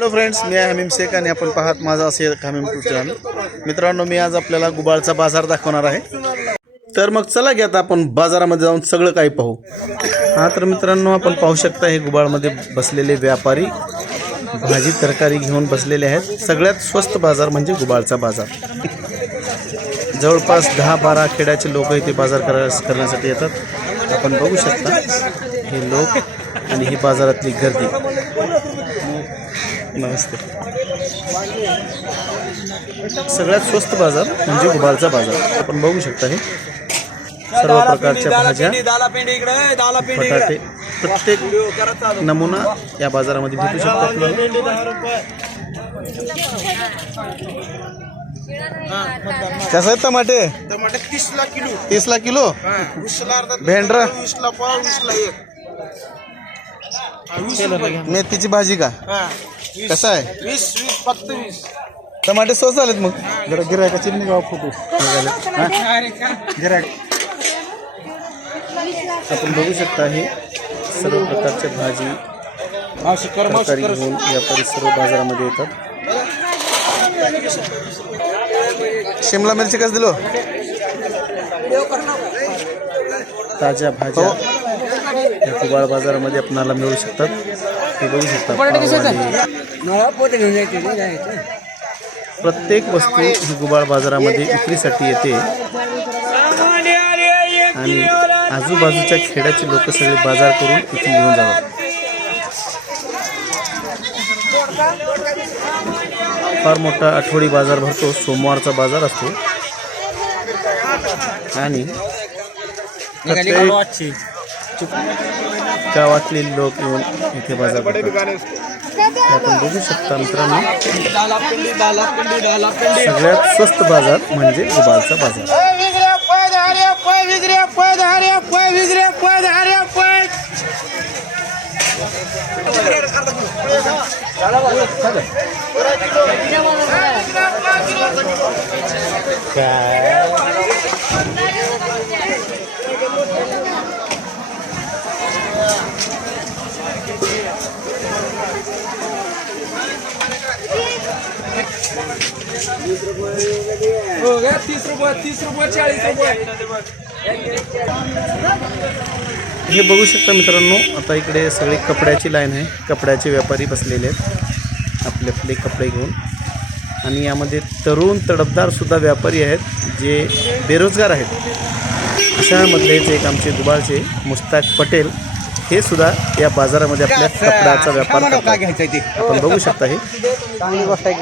Hello friends मी आहे हमीम शेख आणि आपण पाहत माझा असे हमीम टू चॅनल मित्रांनो मी आज आपल्याला गुबाळचा बाजार दाखवणार आहे. तर मग चला घ्या आता आपण बाजारामध्ये जाऊन सगळं काही पाहू. हा तर मित्रांनो आपण पाहू शकता हे गुबाळमध्ये बसलेले व्यापारी भाजी तरकारी घेऊन बसलेले आहेत. सगळ्यात स्वस्त बाजार म्हणजे गुबाळचा बाजार. जवळपास दहा बारा खेड्याचे लोक इथे बाजार करा करण्यासाठी येतात. आपण बघू शकता हे लोक आणि ही बाजारातली गर्दी. नमस्ते. सगळ्यात स्वस्त बाजार म्हणजे गुबाळचा बाजार. आपण बघू शकता हे. सर्व प्रकारच्या भाज्या बटाटे. प्रत्येक नमुना या बाजारामध्ये भेटू शकतो आपल्याला. कसं आहे टमाटे? टमाटे तीसला किलो. तीसला किलो? भेंडरा? वीसला पाव वीसला एक. हा. मेथीची भाजी का? हा. कसं आहे? वीस वीस फक्त वीस टमाटे स्वस्त झालेत मग. जरा गिरायकाचे निघावा फोटो गिरायक आपण बघू शकता हे सर्व प्रकारच्या भाजी तरकारी घेऊन व्यापारी सर्व बाजारामध्ये येतात. शिमला मिरची कसं दिलो? ताज्या भाज्या. या कुबाळ बाजारामध्ये आपणाला मिळू शकतात. हे बघू शकता पाव आणि प्रत्येक वस्तू ही गुबाळ बाजारामध्ये विक्रीसाठी येते. आणि आजूबाजूच्या खेड्याचे लोक सगळे बाजार करून इथे घेऊन जातात. फार मोठा आठवडी बाजार भरतो. सोमवारचा बाजार असतो. आणि गावातले लोक येऊन इथे बाजार आपण बघू शकता मित्रांनो. सगळ्यात स्वस्त बाजार म्हणजे गुबालचा बाजार. काय हो तीस रुपये तीस रुपये चाळीस रुपये. हे बघू शकता मित्रांनो आता इकडे सगळे कपड्याची लाईन आहे. कपड्याचे व्यापारी बसलेले आहेत. आपले आपले कपडे घेऊन. आणि यामध्ये तरुण तडफदार सुद्धा व्यापारी आहेत जे बेरोजगार आहेत. अशामधलेच एक आमचे दुबाळचे मुस्ताक पटेल हे सुद्धा या बाजारामध्ये आपल्या कपड्याचा व्यापार करतात. आपण बघू शकता हे. चांगली गोष्ट आहे